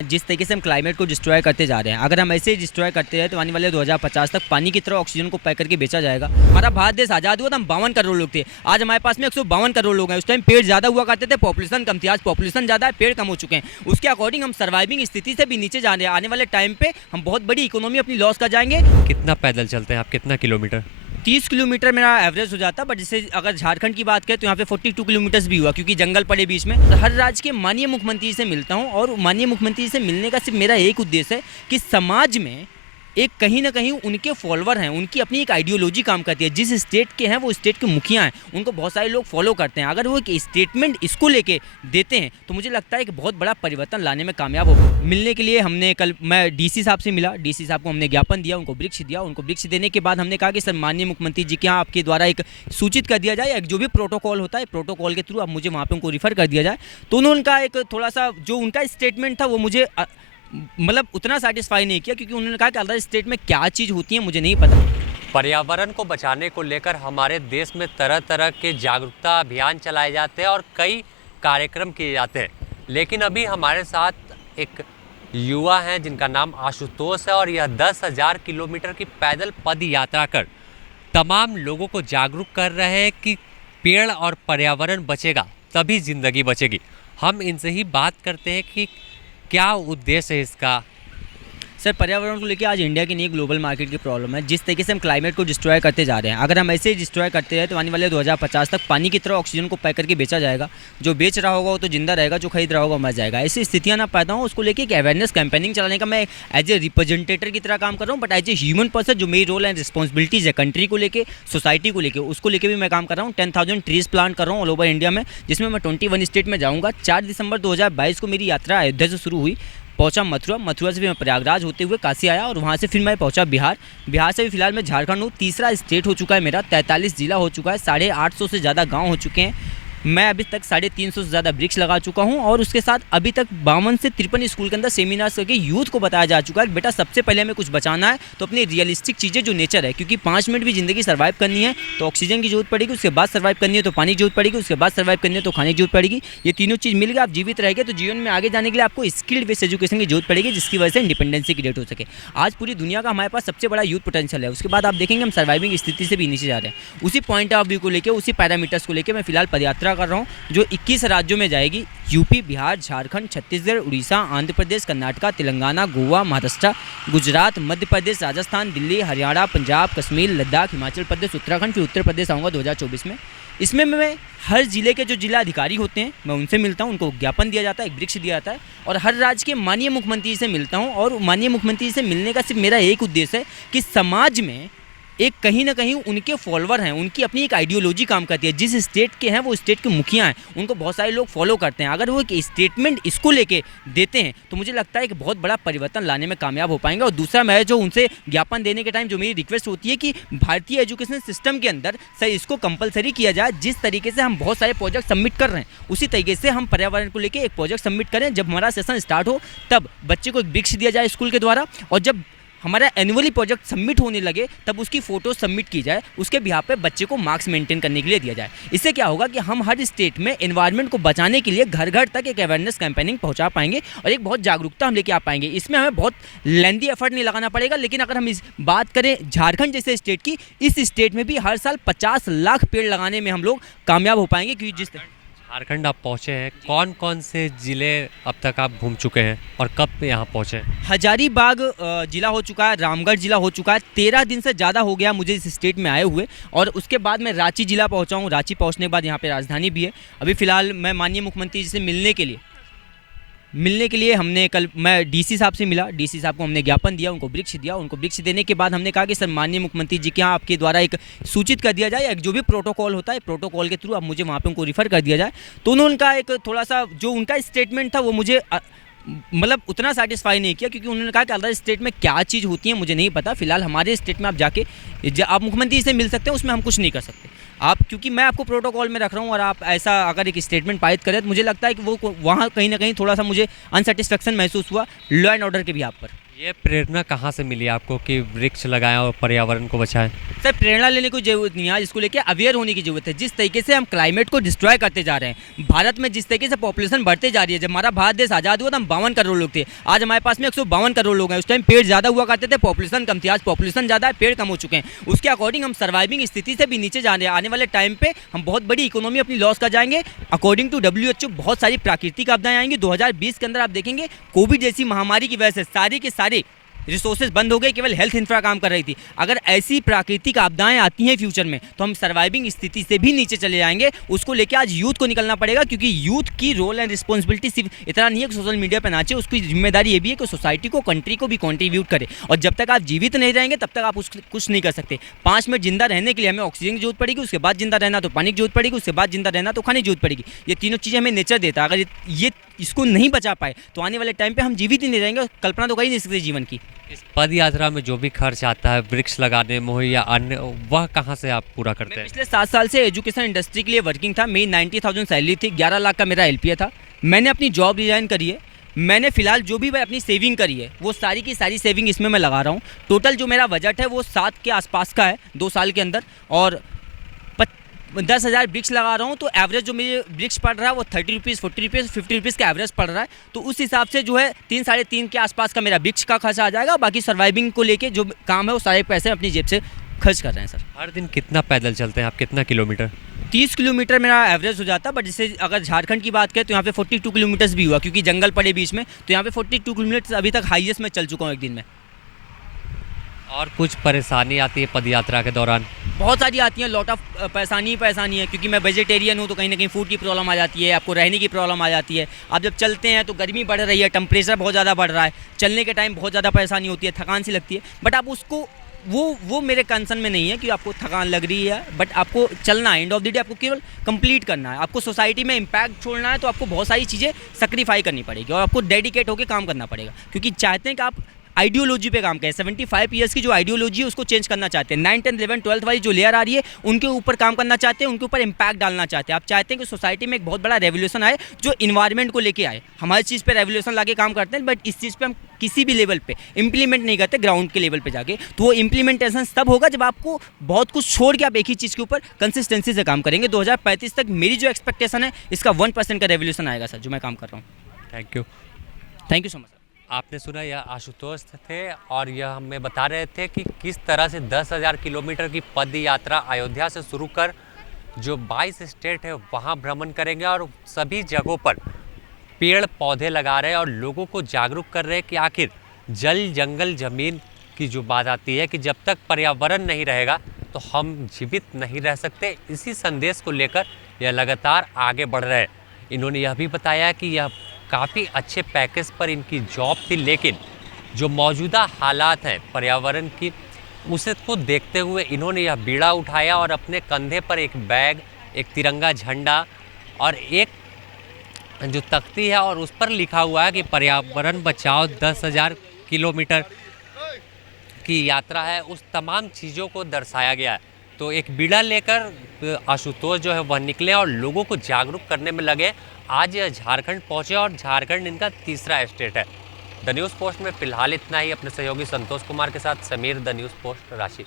जिस तरीके से हम क्लाइमेट को डिस्ट्रॉय करते जा रहे हैं, अगर हम ऐसे ही डिस्ट्रॉय करते रहे तो आने वाले 2050 तक पानी की तरह ऑक्सीजन को पैक करके बेचा जाएगा। हमारा भारत देश आज़ाद हुआ तो हम 52 करोड़ लोग थे, आज हमारे पास में 152 करोड़ लोग हैं। उस टाइम पेड़ ज़्यादा हुआ करते थे, पॉपुलेशन कम थी, आज पॉपुलेशन ज़्यादा है, पेड़ कम हो चुके हैं। उसके अकॉर्डिंग हम सर्वाइविंग स्थिति से भी नीचे जा रहे हैं। आने वाले टाइम पे हम बहुत बड़ी इकोनॉमी अपनी लॉस कर जाएंगे। कितना पैदल चलते हैं आप, कितना किलोमीटर? 30 किलोमीटर मेरा एवरेज हो जाता, बट जैसे अगर झारखंड की बात करें तो यहाँ पे 42 किलोमीटर्स भी हुआ, क्योंकि जंगल पड़े बीच में। तो हर राज्य के माननीय मुख्यमंत्री से मिलता हूँ, और माननीय मुख्यमंत्री से मिलने का सिर्फ मेरा एक उद्देश्य है कि समाज में एक कहीं ना कहीं उनके फॉलोअर हैं, उनकी अपनी एक आइडियोलॉजी काम करती है। जिस स्टेट के हैं वो स्टेट के मुखिया हैं, उनको बहुत सारे लोग फॉलो करते हैं। अगर वो एक स्टेटमेंट इसको लेके देते हैं तो मुझे लगता है कि बहुत बड़ा परिवर्तन लाने में कामयाब हो। मिलने के लिए हमने कल मैं डीसी साहब से मिला, डीसी साहब को हमने ज्ञापन दिया, उनको वृक्ष दिया। उनको वृक्ष देने के बाद हमने कहा कि सर माननीय मुख्यमंत्री जी के यहाँ आपके द्वारा एक सूचित कर दिया जाए, एक जो भी प्रोटोकॉल होता है प्रोटोकॉल के थ्रू अब मुझे वहाँ पर उनको रिफ़र कर दिया जाए। तो उन्होंने उनका एक थोड़ा सा जो उनका स्टेटमेंट था वो मुझे मतलब उतना सेटिस्फाई नहीं किया, क्योंकि उन्होंने कहा कि अदर स्टेट में क्या चीज़ होती है मुझे नहीं पता। पर्यावरण को बचाने को लेकर हमारे देश में तरह तरह के जागरूकता अभियान चलाए जाते हैं और कई कार्यक्रम किए जाते हैं, लेकिन अभी हमारे साथ एक युवा हैं जिनका नाम आशुतोष है, और यह 10,000 किलोमीटर की पैदल पद यात्रा कर तमाम लोगों को जागरूक कर रहे हैं कि पेड़ और पर्यावरण बचेगा तभी ज़िंदगी बचेगी। हम इनसे ही बात करते हैं कि क्या उद्देश्य है इसका। सर पर्यावरण को लेकर आज इंडिया की नहीं ग्लोबल मार्केट की प्रॉब्लम है। जिस तरीके से हम क्लाइमेट को डिस्ट्रॉय करते जा रहे हैं, अगर हम ऐसे ही डिस्ट्रॉय करते रहे तो आने वाले 2050 तक पानी की तरह ऑक्सीजन को पैक करके बेचा जाएगा। जो बेच रहा होगा वो तो जिंदा रहेगा, जो खरीद रहा होगा मर जाएगा। ऐसी स्थितियाँ ना पैदा हो, उसको लेकर एक अवेयरनेस कैंपेनिंग चलाने का मैं एज ए रिप्रेजेंटेटर की तरह काम कर रहा हूँ, but as a human person जो मेरी रोल एंड रिस्पॉन्सिबिलिटीज़ है कंट्री को लेकर, सोसाइटी को लेकर, उसको लेकर भी मैं काम कर रहा हूँ। 10,000 ट्रीज़ प्लांट कर रहा हूँ ऑल ओवर इंडिया में, जिसमें मैं 21 स्टेट में जाऊँगा। 4 दिसंबर 2022 को मेरी यात्रा अयोध्या से शुरू हुई, पहुंचा मथुरा, मथुरा से फिर मैं प्रयागराज होते हुए काशी आया, और वहां से फिर मैं पहुंचा बिहार। बिहार से भी फिलहाल मैं झारखंड हूँ। तीसरा स्टेट हो चुका है मेरा, 43 जिला हो चुका है, 850 से ज़्यादा गांव हो चुके हैं। मैं अभी तक 350 से ज़्यादा वृक्ष लगा चुका हूं, और उसके साथ अभी तक 52 से 53 स्कूल के अंदर सेमिनार्स करके यूथ को बताया जा चुका है कि बेटा सबसे पहले हमें कुछ बचाना है तो अपनी रियलिस्टिक चीज़ें जो नेचर है, क्योंकि 5 मिनट भी ज़िंदगी सर्वाइव करनी है तो ऑक्सीजन की जरूरत पड़ेगी, उसके बाद सर्वाइव करनी है तो पानी की जरूरत पड़ेगी, उसके बाद सर्वाइव करनी है तो खाने की जरूरत पड़ेगी। ये तीनों चीज़ मिल गए आप जीवित रहेंगे, तो जीवन में आगे जाने के लिए आपको स्किल्ड बेस्ड एजुकेशन की जरूरत पड़ेगी, जिसकी वजह से इंडिपेंडेंसी क्रिएट हो सके। आज पूरी दुनिया का हमारे पास सबसे बड़ा यूथ पोटेंशियल है। उसके बाद आप देखेंगे हम सर्वाइविंग स्थिति से भी नीचे जा रहे हैं। उसी पॉइंट ऑफ व्यू को लेकर, उसी पैरामीटर्स को लेकर मैं फिलहाल पदयात्रा कर रहा हूँ, जो 21 राज्यों में जाएगी। यूपी, बिहार, झारखंड, छत्तीसगढ़, उड़ीसा, आंध्र प्रदेश, कर्नाटका, तेलंगाना, गोवा, महाराष्ट्र, गुजरात, मध्य प्रदेश, राजस्थान, दिल्ली, हरियाणा, पंजाब, कश्मीर, लद्दाख, हिमाचल प्रदेश, उत्तराखंड, फिर उत्तर प्रदेश आऊँगा 2024 में। इसमें मैं हर जिले के जो जिला अधिकारी होते हैं मैं उनसे मिलता हूं, उनको ज्ञापन दिया जाता है, एक वृक्ष दिया जाता है, और हर राज्य के माननीय मुख्यमंत्री से मिलता हूं। और माननीय मुख्यमंत्री से मिलने का सिर्फ मेरा एक उद्देश्य है कि समाज में एक कहीं ना कहीं उनके फॉलोअर हैं, उनकी अपनी एक आइडियोलॉजी काम करती है। जिस स्टेट के हैं वो स्टेट के मुखिया हैं, उनको बहुत सारे लोग फॉलो करते हैं। अगर वो एक स्टेटमेंट इसको लेके देते हैं तो मुझे लगता है कि बहुत बड़ा परिवर्तन लाने में कामयाब हो पाएंगे। और दूसरा मैं जो उनसे ज्ञापन देने के टाइम जो मेरी रिक्वेस्ट होती है कि भारतीय एजुकेशन सिस्टम के अंदर सर इसको कंपलसरी किया जाए। जिस तरीके से हम बहुत सारे प्रोजेक्ट सबमिट कर रहे हैं उसी तरीके से हम पर्यावरण को लेकर एक प्रोजेक्ट सबमिट करें। जब हमारा सेशन स्टार्ट हो तब बच्चे को एक वृक्ष दिया जाए स्कूल के द्वारा, और जब हमारा एनुअली प्रोजेक्ट सबमिट होने लगे तब उसकी फ़ोटो सबमिट की जाए, उसके बिहाफ पे बच्चे को मार्क्स मेंटेन करने के लिए दिया जाए। इससे क्या होगा कि हम हर स्टेट में एनवायरनमेंट को बचाने के लिए घर घर तक एक अवेयरनेस कैंपेनिंग पहुंचा पाएंगे, और एक बहुत जागरूकता हम लेके आ पाएंगे। इसमें हमें बहुत लेंदी एफर्ट नहीं लगाना पड़ेगा। लेकिन अगर हम इस बात करें झारखंड जैसे स्टेट की, इस स्टेट में भी हर साल 50 लाख पेड़ लगाने में हम लोग कामयाब हो पाएंगे। क्योंकि जिस झारखंड आप पहुँचे हैं, कौन कौन से ज़िले अब तक आप घूम चुके हैं और कब यहाँ पहुँचे? हजारीबाग जिला हो चुका है, रामगढ़ जिला हो चुका है। 13 दिन से ज़्यादा हो गया मुझे इस स्टेट में आए हुए, और उसके बाद मैं रांची जिला पहुँचा हूँ। रांची पहुँचने के बाद यहाँ पे राजधानी भी है। अभी फ़िलहाल मैं माननीय मुख्यमंत्री जी से मिलने के लिए हमने कल मैं डीसी साहब से मिला, डीसी साहब को हमने ज्ञापन दिया, उनको वृक्ष दिया। उनको वृक्ष देने के बाद हमने कहा कि सर माननीय मुख्यमंत्री जी के यहाँ आपके द्वारा एक सूचित कर दिया जाए, एक जो भी प्रोटोकॉल होता है प्रोटोकॉल के थ्रू अब मुझे वहाँ पे उनको रिफ़र कर दिया जाए। तो उन्होंने उनका एक थोड़ा सा जो उनका स्टेटमेंट था वो मुझे मतलब उतना सेटिस्फाई नहीं किया, क्योंकि उन्होंने कहा कि अदर स्टेट में क्या चीज़ होती है मुझे नहीं पता। फिलहाल हमारे स्टेट में आप जाके आप मुख्यमंत्री से मिल सकते हैं, उसमें हम कुछ नहीं कर सकते। आप क्योंकि मैं आपको प्रोटोकॉल में रख रहा हूँ और आप ऐसा अगर एक स्टेटमेंट पारित करें तो मुझे लगता है कि वो वहाँ कहीं ना कहीं थोड़ा सा मुझे अनसेटिस्फेक्शन महसूस हुआ लॉ एंड ऑर्डर के भी आप पर। ये प्रेरणा कहाँ से मिली आपको कि वृक्ष लगाएं और पर्यावरण को बचाएं? सर प्रेरणा लेने की जरूरत नहीं है, इसको लेके अवेयर होने की जरूरत है। जिस तरीके से हम क्लाइमेट को डिस्ट्रॉय करते जा रहे हैं, भारत में जिस तरीके से पॉपुलेशन बढ़ते जा रही है, जब हमारा भारत देश आज़ाद हुआ तो हम 52 करोड़ लोग थे, आज हमारे पास में 152 करोड़ लोग हैं। उस टाइम पेड़ ज़्यादा हुआ करते थे, पॉपुलेशन कम थी, आज पॉपुलेशन ज़्यादा है, पेड़ कम हो चुके हैं। उसके अकॉर्डिंग हम सर्वाइविंग स्थिति से भी नीचे जा रहे हैं। आने वाले टाइम पे हम बहुत बड़ी इकोनॉमी अपनी लॉस कर जाएंगे। अकॉर्डिंग टू WHO बहुत सारी प्राकृतिक आपदाएं आएंगी। 2020 के अंदर आप देखेंगे कोविड जैसी महामारी की वजह से सारे के सारे रिसोर्सेज बंद हो गए, केवल हेल्थ इंफ्रा काम कर रही थी। अगर ऐसी प्राकृतिक आपदाएं आती हैं फ्यूचर में तो हम सर्वाइविंग स्थिति से भी नीचे चले जाएंगे। उसको लेके आज यूथ को निकलना पड़ेगा, क्योंकि यूथ की रोल एंड रिस्पॉन्सिबिलिटी सिर्फ इतना नहीं है कि सोशल मीडिया पर नाचे, उसकी जिम्मेदारी ये भी है कि सोसाइटी को, कंट्री को भी कॉन्ट्रीब्यूट करे। और जब तक आप जीवित नहीं रहेंगे तब तक आप कुछ नहीं कर सकते। 5 मिनट जिंदा रहने के लिए हमें ऑक्सीजन की जरूरत पड़ेगी, उसके बाद जिंदा रहना तो पानी की जरूरत पड़ेगी, उसके बाद जिंदा रहना तो खाने की जरूरत पड़ेगी। ये तीनों चीज़ें हमें नेचर देता है। अगर ये इसको नहीं बचा पाए तो आने वाले टाइम पे हम जीवित ही नहीं रहेंगे और कल्पना तो कर ही नहीं सकते जीवन की। इस पद यात्रा में जो भी खर्च आता है वृक्ष लगाने में हो या अन्य, वह कहाँ से आप पूरा करते मैं हैं? पिछले 7 साल से एजुकेशन इंडस्ट्री के लिए वर्किंग था। मेरी 90,000 सैलरी थी, 11 लाख का मेरा LPA था। मैंने अपनी जॉब रिजाइन करी है। मैंने फिलहाल जो भी मैं अपनी सेविंग करी है वो सारी की सारी सेविंग इसमें मैं लगा रहा हूँ। टोटल जो मेरा बजट है वो 7 के आसपास का है 2 साल के अंदर, और 10,000 वृक्ष लगा रहा हूँ। तो एवरेज जो मेरे वृक्ष पड़ रहा है वो 30 रुपीज़, 40 रुपीज़, 50 रुपीज़ का एवरेज पड़ रहा है। तो उस हिसाब से जो है 3 साढ़े 3 के आसपास का मेरा वृक्ष का खर्चा आ जाएगा। बाकी सर्वाइविंग को लेके जो काम है वो सारे पैसे अपनी जेब से खर्च कर रहे हैं सर। हर दिन कितना पैदल चलते हैं आप, कितना किलोमीटर? 30 किलोमीटर मेरा एवरेज हो जाता है। बट जैसे अगर झारखंड की बात करें तो यहाँ पे 42 किलोमीटर्स भी हुआ, क्योंकि जंगल पड़े बीच में। तो यहाँ पे 42 किलोमीटर अभी तक हाईएस्ट में चल चुका हूँ एक दिन में। और कुछ परेशानी आती है पदयात्रा के दौरान? बहुत सारी आती हैं, लॉट ऑफ परेशानी है, क्योंकि मैं वेजिटेरियन हूँ तो कहीं ना कहीं फूड की प्रॉब्लम आ जाती है, आपको रहने की प्रॉब्लम आ जाती है। आप जब चलते हैं तो गर्मी बढ़ रही है, टेम्परेचर बहुत ज़्यादा बढ़ रहा है, चलने के टाइम बहुत ज़्यादा परेशानी होती है, थकान सी लगती है। बट आप उसको वो मेरे कंसर्न में नहीं है कि आपको थकान लग रही है, बट आपको चलना है। एंड ऑफ द डे आपको केवल कंप्लीट करना है। आपको सोसाइटी में इम्पैक्ट छोड़ना है तो आपको बहुत सारी चीज़ें सेक्रीफाई करनी पड़ेगी और आपको डेडिकेट होकर काम करना पड़ेगा, क्योंकि चाहते हैं कि आप आइडियोलॉजी पे काम करें। 75 ईयर्स की जो आइडियोलॉजी है उसको चेंज करना चाहते हैं। 9, 10, 11, 12 वाली जो लेयर आ रही है उनके ऊपर काम करना चाहते हैं, उनके ऊपर इम्पैक्ट डालना चाहते हैं। आप चाहते हैं कि सोसाइटी में एक बहुत बड़ा रेवोल्यूशन आए जो इन्वायरमेंट को लेके आए। हमारी चीज़ पे रेवोल्यूशन लाके काम करते हैं, बट इस चीज़ पे हम किसी भी लेवल पे इम्प्लीमेंट नहीं करते ग्राउंड के लेवल पे जाके। तो वो इम्प्लीमेंटेशन तब होगा जब आपको बहुत कुछ छोड़ के आप एक ही चीज़ के ऊपर कंसिस्टेंसी से काम करेंगे। 2035 तक मेरी जो एक्सपेक्टेशन है इसका 1% का रेवोल्यूशन आएगा सर, जो मैं काम कर रहा हूँ। Thank you. Thank you so much. आपने सुना, यह आशुतोष थे और यह हमें बता रहे थे कि किस तरह से 10,000 किलोमीटर की पद यात्रा अयोध्या से शुरू कर जो 22 स्टेट है वहाँ भ्रमण करेंगे और सभी जगहों पर पेड़ पौधे लगा रहे हैं और लोगों को जागरूक कर रहे हैं कि आखिर जल जंगल ज़मीन की जो बात आती है कि जब तक पर्यावरण नहीं रहेगा तो हम जीवित नहीं रह सकते। इसी संदेश को लेकर यह लगातार आगे बढ़ रहे हैं। इन्होंने यह भी बताया कि यह काफ़ी अच्छे पैकेज पर इनकी जॉब थी, लेकिन जो मौजूदा हालात हैं पर्यावरण की उसे को देखते हुए इन्होंने यह बीड़ा उठाया और अपने कंधे पर एक बैग, एक तिरंगा झंडा और एक जो तख्ती है और उस पर लिखा हुआ है कि पर्यावरण बचाओ 10,000 किलोमीटर की यात्रा है, उस तमाम चीज़ों को दर्शाया गया है। तो एक बीड़ा लेकर आशुतोष जो है वह निकले और लोगों को जागरूक करने में लगे। आज झारखंड पहुंचे और झारखंड इनका तीसरा स्टेट है। द न्यूज़ पोस्ट में फिलहाल इतना ही। अपने सहयोगी संतोष कुमार के साथ Sameer, the news post, Ranchi.